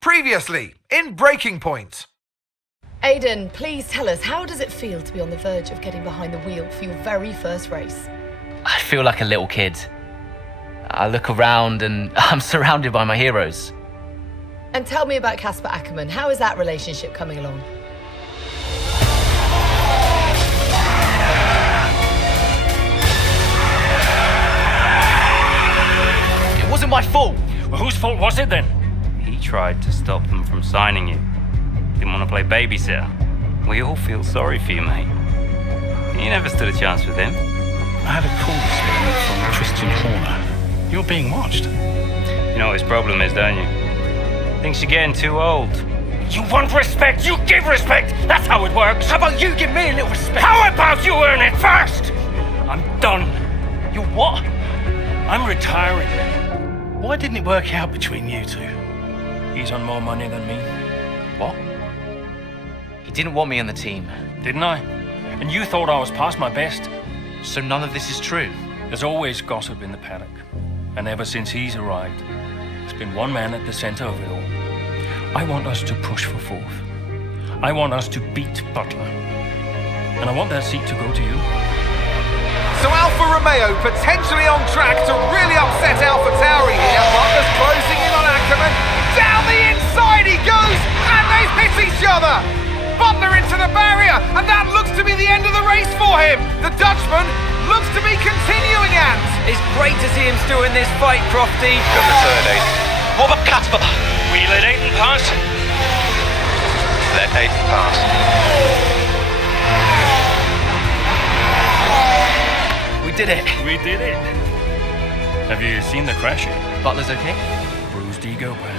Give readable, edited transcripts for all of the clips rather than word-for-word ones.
Previously, in Breaking Point. Aidan, please tell us, how does it feel to be on the verge of getting behind the wheel for your very first race? I feel like a little kid. I look around and I'm surrounded by my heroes. And tell me about Casper Ackerman. How is that relationship coming along? It wasn't my fault. Well, whose fault was it then? He tried to stop them from signing you. Didn't want to play babysitter. We all feel sorry for you, mate. You never stood a chance with him. I had a call this morning from Christian Horner. You're being watched. You know what his problem is, don't you? Thinks you're getting too old. You want respect, you give respect! That's how it works! How about you give me a little respect? How about you earn it first? I'm done. You what? I'm retiring. Why didn't it work out between you two? He's on more money than me. What? He didn't want me on the team. Didn't I? And you thought I was past my best? So none of this is true. There's always gossip in the paddock. And ever since he's arrived, there's been one man at the center of it all. I want us to push for fourth. I want us to beat Butler. And I want that seat to go to you. So Alfa Romeo potentially on track to really upset AlphaTauri here. Butler's closing in on Ackerman. Down the inside he goes, and they've hit each other. Butler into the barrier, and that looks to be the end of the race for him. The Dutchman looks to be continuing, and It's great to see him still in this fight, Crofty. Good return, Aiden. What about Casper? We let Aiden pass. Let Aiden pass. We did it. We did it. Have you seen the crash yet? Butler's okay? Bruised ego, perhaps.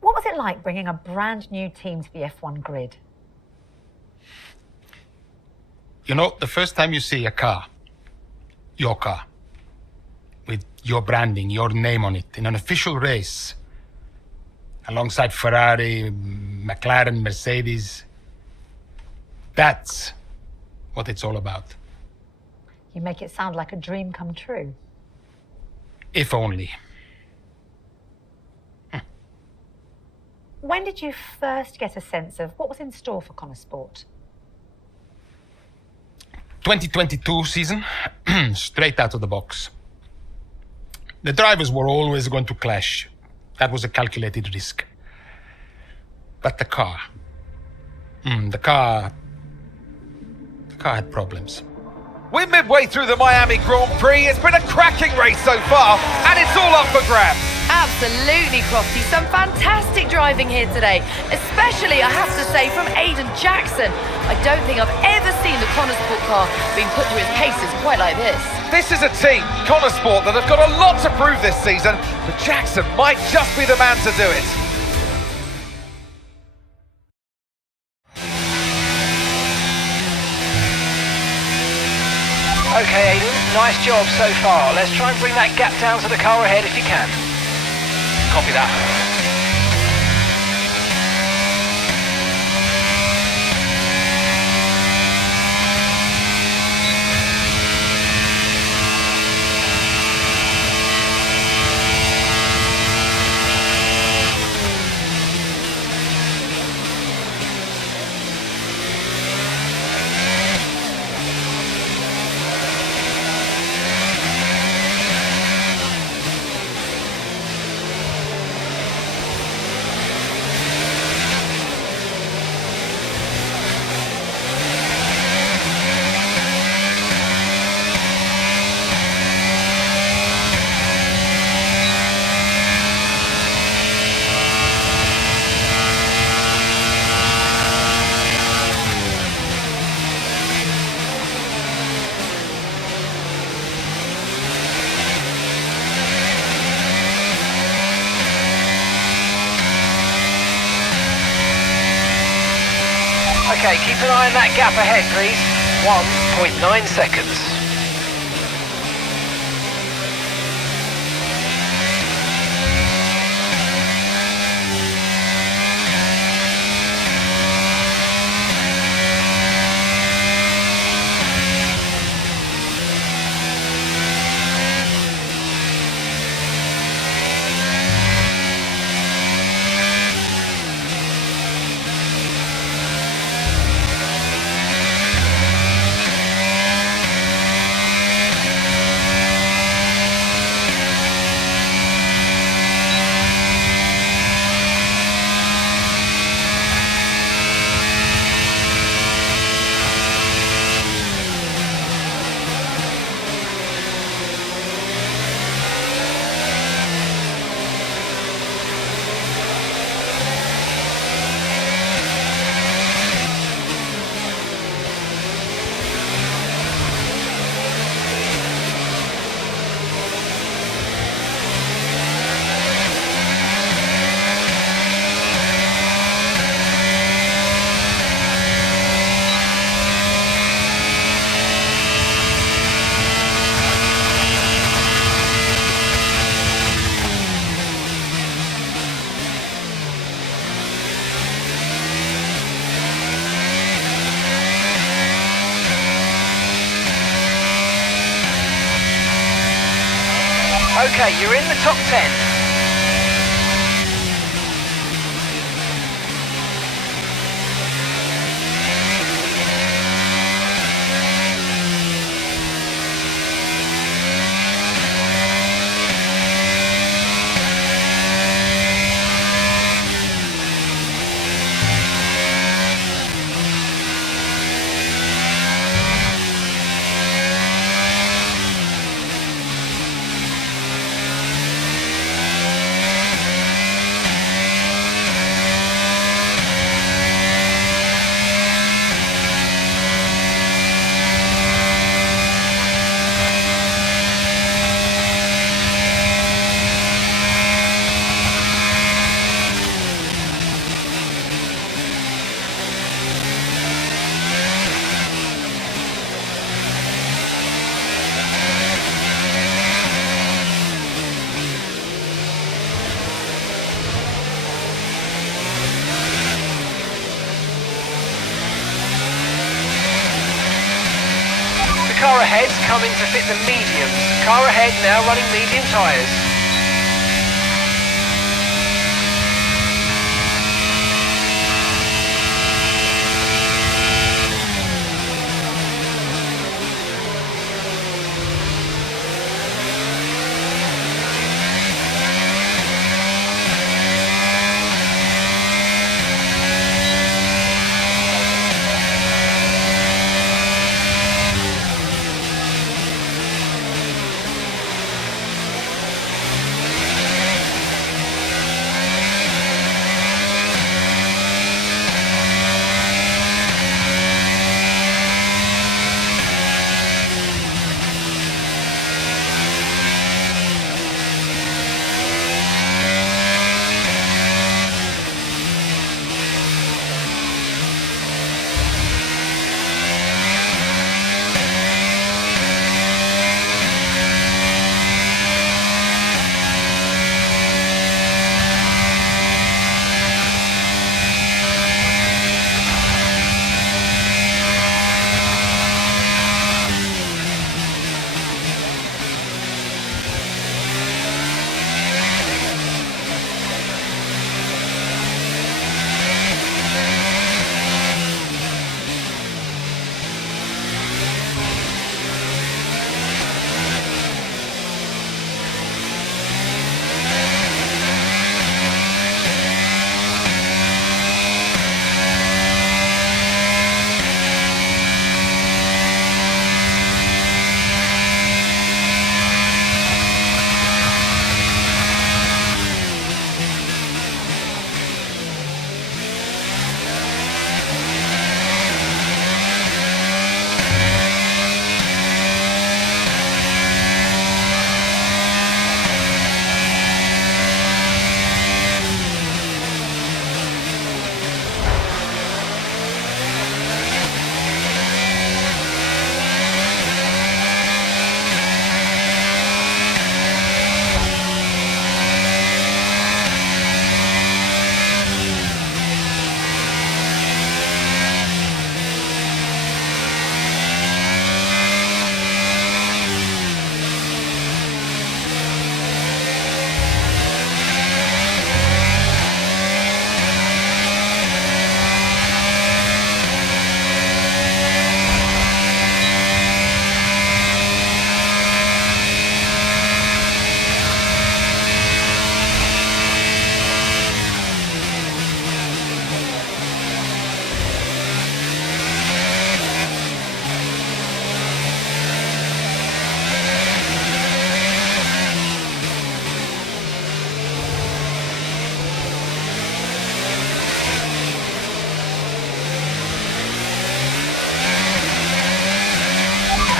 What was it like bringing a brand new team to the F1 grid? You know, the first time you see a car, your car, with your branding, your name on it, in an official race, alongside Ferrari, McLaren, Mercedes, that's what it's all about. You make it sound like a dream come true. If only. When did you first get a sense of what was in store for Connor Sport? 2022 season, straight out of the box. The drivers were always going to clash. That was a calculated risk. But the car had problems. we're midway through the Miami Grand Prix. It's been a cracking race so far, and it's all up for grabs. Absolutely, Crofty. Some fantastic driving here today, especially, I have to say, from Aidan Jackson. I don't think I've ever seen the Connor Sport car being put through its paces quite like this. This is a team, Connor Sport, that have got a lot to prove this season, but Jackson might just be the man to do it. Okay, Aiden, nice job so far. Let's try and bring that gap down to the car ahead if you can. Copy that. Okay, keep an eye on that gap ahead, please. 1.9 seconds. Okay, you're in the top 10. Car ahead's coming to fit the mediums. Car ahead now running medium tyres.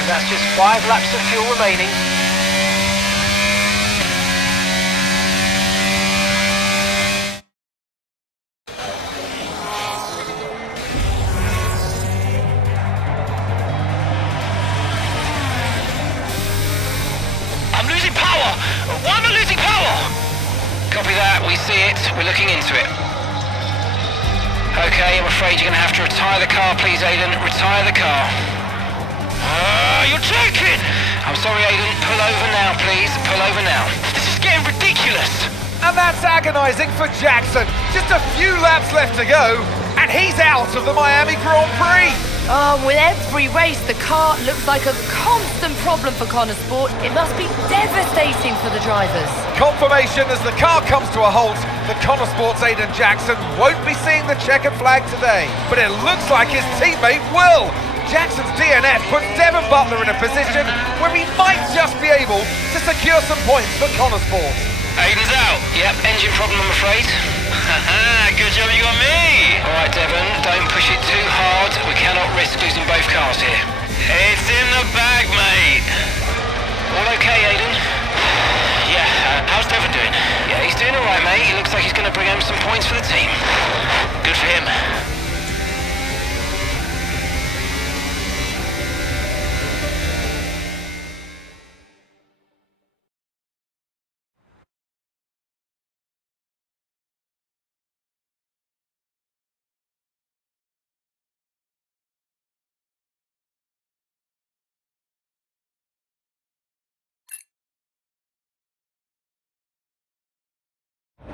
That's just 5 laps of fuel remaining. I'm losing power! Why am I losing power? Copy that, we see it, we're looking into it. Okay, I'm afraid you're going to have to retire the car, please, Aidan. Retire the car. You're joking! I'm sorry, Aiden. Pull over now, please. Pull over now. This is getting ridiculous. And that's agonising for Jackson. Just a few laps left to go, and he's out of the Miami Grand Prix. With every race, the car looks like a constant problem for Connor Sport. It must be devastating for the drivers. Confirmation as the car comes to a halt. The Connor Sport's Aiden Jackson won't be seeing the checkered flag today, but it looks like his teammate will. Jackson's DNF puts Devon Butler in a position where he might just be able to secure some points for Connor Sport. Aiden's out. Yep, engine problem, I'm afraid. Haha, good job you got me. All right, Devon, don't push it too hard. We cannot risk losing both cars here. It's in the bag, mate. All okay, Aiden? Yeah, how's Devon doing? Yeah, he's doing all right, mate. He looks like he's going to bring home some points for the team. Good for him.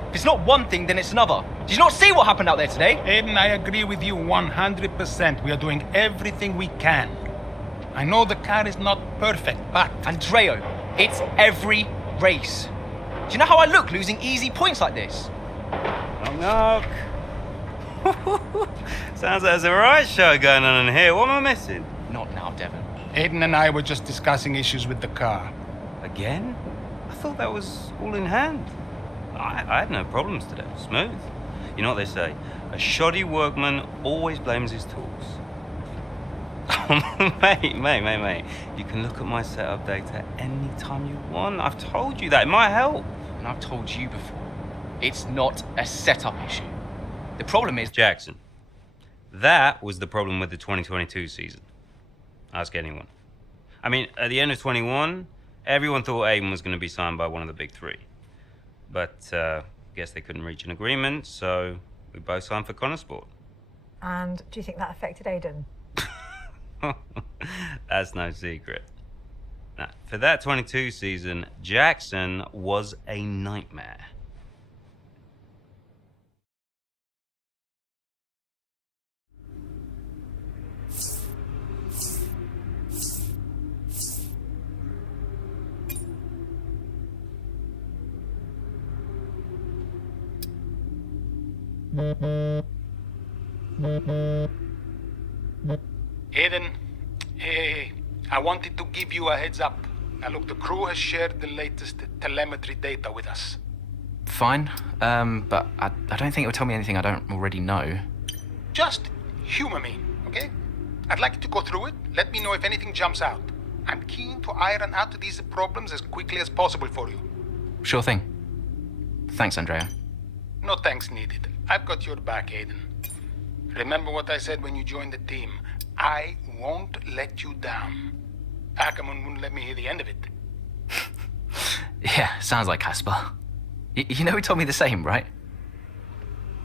If it's not one thing, then it's another. Did you not see what happened out there today? Aiden, I agree with you 100%. We are doing everything we can. I know the car is not perfect, but... Andreo, it's every race. Do you know how I look losing easy points like this? Knock, knock. Sounds like there's a riot show going on in here. What am I missing? Not now, Devon. Aiden and I were just discussing issues with the car. Again? I thought that was all in hand. I had no problems today. Smooth. You know what they say? A shoddy workman always blames his tools. mate. You can look at my setup data any time you want. I've told you that. It might help. And I've told you before, it's not a setup issue. The problem is... Jackson, that was the problem with the 2022 season. Ask anyone. I mean, at the end of 21, everyone thought Aiden was going to be signed by one of the big three. But guess they couldn't reach an agreement, so we both signed for Connor Sport. And do you think that affected Aiden? That's no secret. Now, for that 22 season, Jackson was a nightmare. Aiden, hey, I wanted to give you a heads up. Now look, the crew has shared the latest telemetry data with us. Fine, but I don't think it will tell me anything I don't already know. Just humor me, okay? I'd like you to go through it. Let me know if anything jumps out. I'm keen to iron out these problems as quickly as possible for you. Sure thing. Thanks, Andrea. No thanks needed. I've got your back, Aiden. Remember what I said when you joined the team. I won't let you down. Ackerman wouldn't let me hear the end of it. Yeah, sounds like Casper. You know he told me the same, right?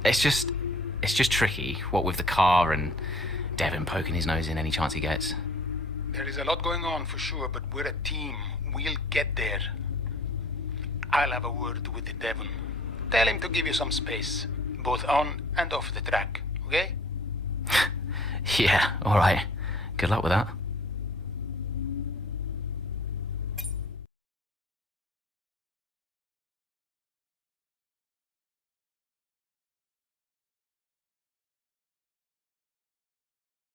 It's just tricky, what with the car and Devon poking his nose in any chance he gets. There is a lot going on for sure, but we're a team. We'll get there. I'll have a word with Devon. Tell him to give you some space, both on and off the track, okay? Yeah, all right. Good luck with that.